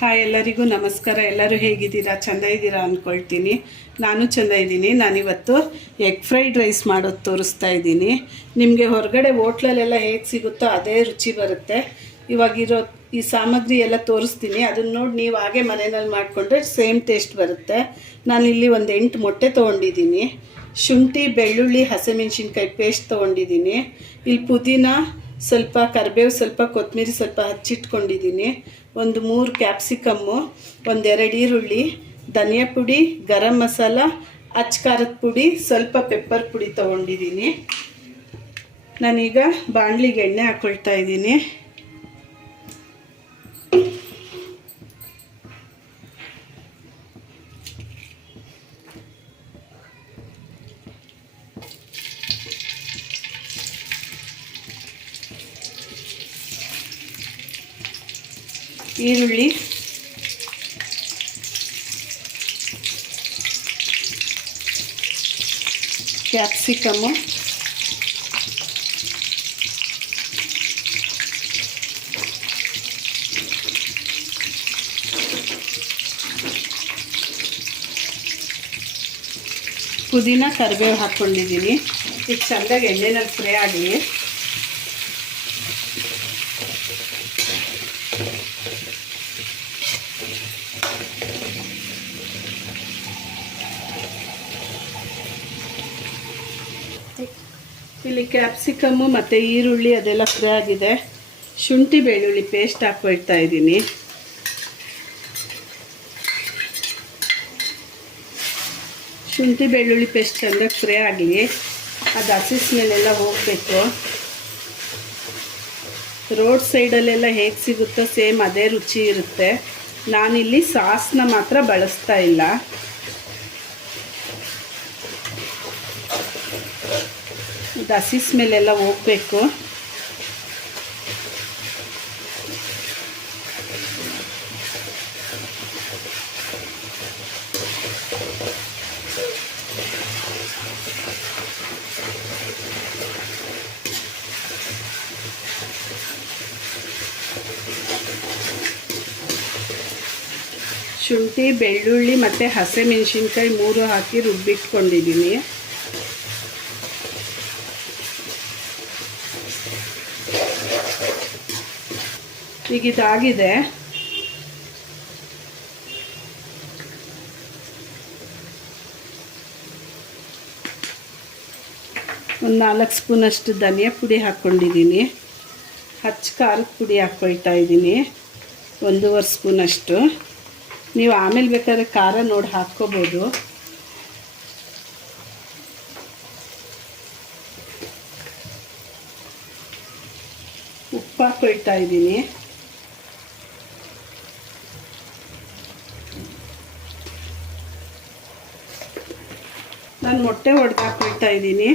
Hi ಎಲ್ಲರಿಗೂ ನಮಸ್ಕಾರ. ಎಲ್ಲರೂ ಹೇಗಿದ್ದೀರಾ? ಚೆಂದ ಇದ್ದೀರಾ ಅಂದ್ಕೊಳ್ತೀನಿ ನಾನು ಚೆಂದ ಇದ್ದೀನಿ. ನಾನಿವತ್ತು ಎಗ್ ಫ್ರೈಡ್ ರೈಸ್ ಮಾಡೋದು ತೋರಿಸ್ತಾ ಇದ್ದೀನಿ. ನಿಮಗೆ ಹೊರಗಡೆ ಹೋಟ್ಲಲ್ಲೆಲ್ಲ ಹೇಗೆ ಸಿಗುತ್ತೋ ಅದೇ ರುಚಿ ಬರುತ್ತೆ. ಇವಾಗಿರೋ ಈ ಸಾಮಗ್ರಿ ಎಲ್ಲ ತೋರಿಸ್ತೀನಿ. ಅದನ್ನ ನೋಡಿ ನೀವು ಹಾಗೆ ಮನೆಯಲ್ಲಿ ಮಾಡಿಕೊಂಡ್ರೆ ಸೇಮ್ ಟೇಸ್ಟ್ ಬರುತ್ತೆ. ನಾನು ಇಲ್ಲಿ ಒಂದು ಎಂಟು ಮೊಟ್ಟೆ ತೊಗೊಂಡಿದ್ದೀನಿ. ಶುಂಠಿ, ಬೆಳ್ಳುಳ್ಳಿ, ಹಸಿಮೆಣ್ಸಿನ್ಕಾಯಿ ಪೇಸ್ಟ್ ತೊಗೊಂಡಿದ್ದೀನಿ. ಇಲ್ಲಿ ಪುದೀನ ಸ್ವಲ್ಪ ಕರಿಬೇವು, ಸ್ವಲ್ಪ ಕೊತ್ತಂಬರಿ ಸ್ವಲ್ಪ ಹಚ್ಚಿಟ್ಕೊಂಡಿದ್ದೀನಿ. ಒಂದು ಮೂರು ಕ್ಯಾಪ್ಸಿಕಮ್ಮು ಒಂದೆರಡು ಈರುಳ್ಳಿ, ಧನಿಯಾ ಪುಡಿ, ಗರಂ ಮಸಾಲ, ಅಚ್ಚ ಖಾರದ ಪುಡಿ, ಸ್ವಲ್ಪ ಪೆಪ್ಪರ್ ಪುಡಿ ತೊಗೊಂಡಿದ್ದೀನಿ. ನಾನೀಗ ಬಾಣಲಿಗೆ ಎಣ್ಣೆ ಹಾಕ್ಕೊಳ್ತಾ ಇದ್ದೀನಿ. ಈರುಳ್ಳಿ ಕ್ಯಾಪ್ಸಿಕಮ್ಮು ಪುದೀನ ಕರಿಬೇವು ಹಾಕ್ಕೊಂಡಿದ್ದೀನಿ ಈಗ ಚೆಂದಾಗಿ ಎಣ್ಣೆನಲ್ಲಿ ಫ್ರೈ ಆಗಲಿ ಇಲ್ಲಿ ಕ್ಯಾಪ್ಸಿಕಮ್ಮು ಮತ್ತು ಈರುಳ್ಳಿ ಅದೆಲ್ಲ ಫ್ರೈ ಆಗಿದೆ. ಶುಂಠಿ ಬೆಳ್ಳುಳ್ಳಿ ಪೇಸ್ಟ್ ಹಾಕ್ಕೊಳ್ತಾ ಇದ್ದೀನಿ. ಶುಂಠಿ ಬೆಳ್ಳುಳ್ಳಿ ಪೇಸ್ಟ್ ಚೆಂದಾಗಿ ಫ್ರೈ ಆಗಲಿ. ಅದು ಹಸಿ ಸ್ಮೆಲ್ಲೆಲ್ಲ ಹೋಗಬೇಕು. ರೋಡ್ ಸೈಡಲ್ಲೆಲ್ಲ ಹೇಗೆ ಸಿಗುತ್ತೋ ಸೇಮ್ ಅದೇ ರುಚಿ ಇರುತ್ತೆ. ನಾನಿಲ್ಲಿ ಸಾಸ್ನ ಮಾತ್ರ ಬಳಸ್ತಾ ಇಲ್ಲ. ಇದು ಹಸಿ ಸ್ಮೆಲ್ಲೆಲ್ಲ ಹೋಗಬೇಕು. ಶುಂಠಿ ಬೆಳ್ಳುಳ್ಳಿ ಮತ್ತು ಹಸಿಮೆಣ್ಸಿನ್ಕಾಯಿ ಮೂರು ಹಾಕಿ ರುಬ್ಬಿಟ್ಕೊಂಡಿದ್ದೀನಿ. ಈಗ ಇದಾಗಿದೆ. ಒಂದು ನಾಲ್ಕು ಸ್ಪೂನಷ್ಟು ಧನಿಯಾ ಪುಡಿ ಹಾಕ್ಕೊಂಡಿದ್ದೀನಿ ಹಚ್ಚ ಖಾರದ ಪುಡಿ ಹಾಕ್ಕೊಳ್ತಾ ಇದ್ದೀನಿ. ಒಂದೂವರೆ ಸ್ಪೂನಷ್ಟು ನೀವು ಆಮೇಲೆ ಬೇಕಾದ್ರೆ ಖಾರ ನೋಡಿ ಹಾಕ್ಕೋಬೋದು. ಉಪ್ಪು ಹಾಕ್ಕೊಳ್ತಾ ಇದ್ದೀನಿ. ನಾನು ಮೊಟ್ಟೆ ಒಡೆದು ಹಾಕ್ಕೊಳ್ತಾ ಇದ್ದೀನಿ.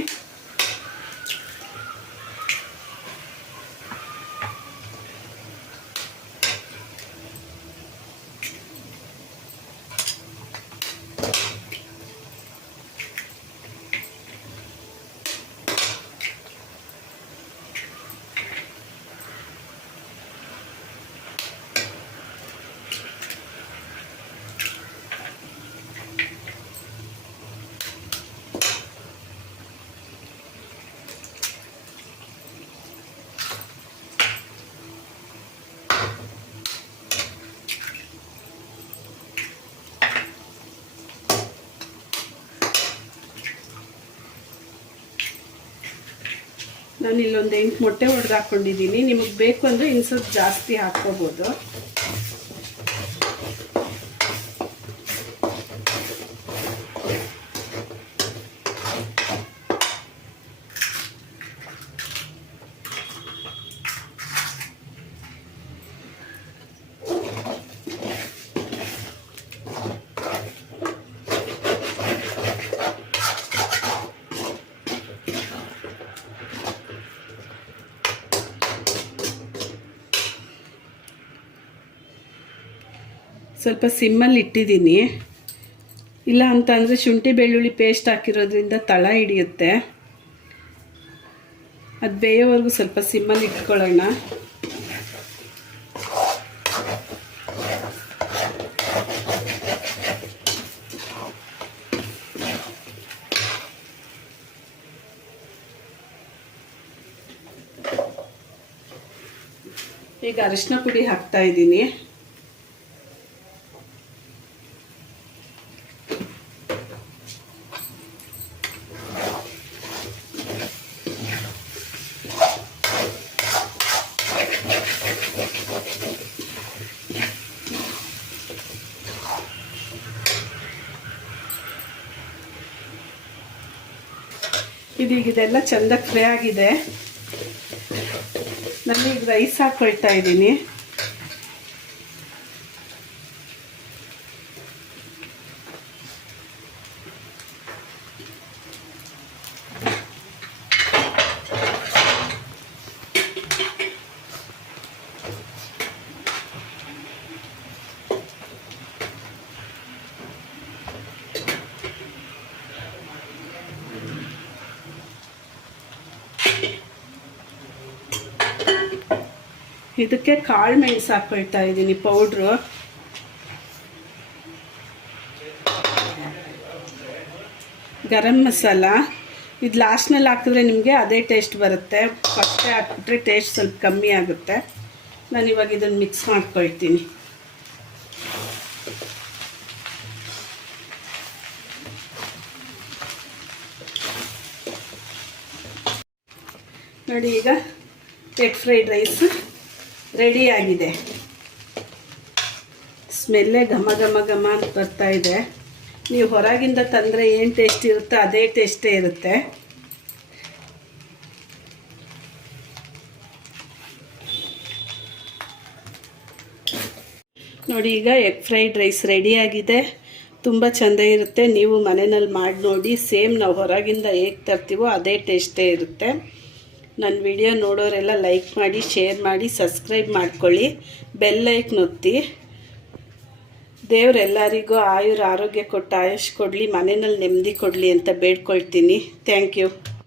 ನಾನು ಇಲ್ಲೊಂದು ಎಂಟು ಮೊಟ್ಟೆ ಹೊಡೆದು ಹಾಕ್ಕೊಂಡಿದ್ದೀನಿ ನಿಮಗೆ ಬೇಕು ಅಂದರೆ ಇನ್ನು ಸ್ವಲ್ಪ ಜಾಸ್ತಿ ಹಾಕ್ಕೋಬೋದು. ಸ್ವಲ್ಪ ಸಿಮ್ಮಲ್ಲಿ ಇಟ್ಟಿದ್ದೀನಿ. ಇಲ್ಲ ಅಂತಂದರೆ ಶುಂಠಿ ಬೆಳ್ಳುಳ್ಳಿ ಪೇಸ್ಟ್ ಹಾಕಿರೋದ್ರಿಂದ ತಳ ಹಿಡಿಯುತ್ತೆ. ಅದು ಬೇಯೋವರೆಗೂ ಸ್ವಲ್ಪ ಸಿಮ್ಮಲ್ಲಿ ಇಟ್ಕೊಳ್ಳೋಣ. ಈಗ ಅರಿಶಿನ ಪುಡಿ ಹಾಕ್ತಾ ಇದ್ದೀನಿ. ಇದೀಗ ಇದೆಲ್ಲ ಚೆಂದ ಫ್ರೈ ಆಗಿದೆ. ನಾನು ಈಗ ರೈಸ್ ಹಾಕೊಳ್ತಾ ಇದ್ದೀನಿ. ಇದಕ್ಕೆ ಕಾಳು ಮೆಣಸು ಹಾಕೊಳ್ತಾ ಇದ್ದೀನಿ ಪೌಡ್ರು ಗರಂ ಮಸಾಲ. ಇದು ಲಾಸ್ಟ್ನಲ್ಲಿ ಹಾಕಿದ್ರೆ ನಿಮಗೆ ಅದೇ ಟೇಸ್ಟ್ ಬರುತ್ತೆ. ಫಸ್ಟೇ ಹಾಕ್ಬಿಟ್ರೆ ಟೇಸ್ಟ್ ಸ್ವಲ್ಪ ಕಮ್ಮಿ ಆಗುತ್ತೆ. ನಾನು ಇವಾಗ ಇದನ್ನು ಮಿಕ್ಸ್ ಮಾಡ್ಕೊಳ್ತೀನಿ. ನೋಡಿ ಈಗ ಎಗ್ ಫ್ರೈಡ್ ರೈಸ್ ರೆಡಿಯಾಗಿದೆ ಸ್ಮೆಲ್ಲೇ ಘಮ ಘಮ ಘಮ ಅಂತ ಬರ್ತಾ ಇದೆ. ನೀವು ಹೊರಗಿಂದ ತಂದರೆ ಏನು ಟೇಸ್ಟ್ ಇರುತ್ತೋ ಅದೇ ಟೇಸ್ಟೇ ಇರುತ್ತೆ. ನೋಡಿ, ಈಗ ಎಗ್ ಫ್ರೈಡ್ ರೈಸ್ ರೆಡಿಯಾಗಿದೆ ತುಂಬ ಚೆಂದ ಇರುತ್ತೆ. ನೀವು ಮನೆಯಲ್ಲಿ ಮಾಡಿ ನೋಡಿ ಸೇಮ್ ನಾವು ಹೊರಗಿಂದ ಹೇಗೆ ತರ್ತೀವೋ ಅದೇ ಟೇಸ್ಟೇ ಇರುತ್ತೆ. ನನ್ನ ವಿಡಿಯೋ ನೋಡೋರೆಲ್ಲ ಲೈಕ್ ಮಾಡಿ, ಶೇರ್ ಮಾಡಿ, ಸಬ್ಸ್ಕ್ರೈಬ್ ಮಾಡ್ಕೊಳ್ಳಿ. ಬೆಲ್ ಲೈಕ್ ನೊತ್ತಿ ದೇವರೆಲ್ಲರಿಗೂ ಆಯುರ ಆರೋಗ್ಯ ಕೊಟ್ಟು ಆಯುಷ್ ಕೊಡಲಿ, ಮನೆಯಲ್ಲಿ ನೆಮ್ಮದಿ ಕೊಡಲಿ ಅಂತ ಬೇಡ್ಕೊಳ್ತೀನಿ. Thank you.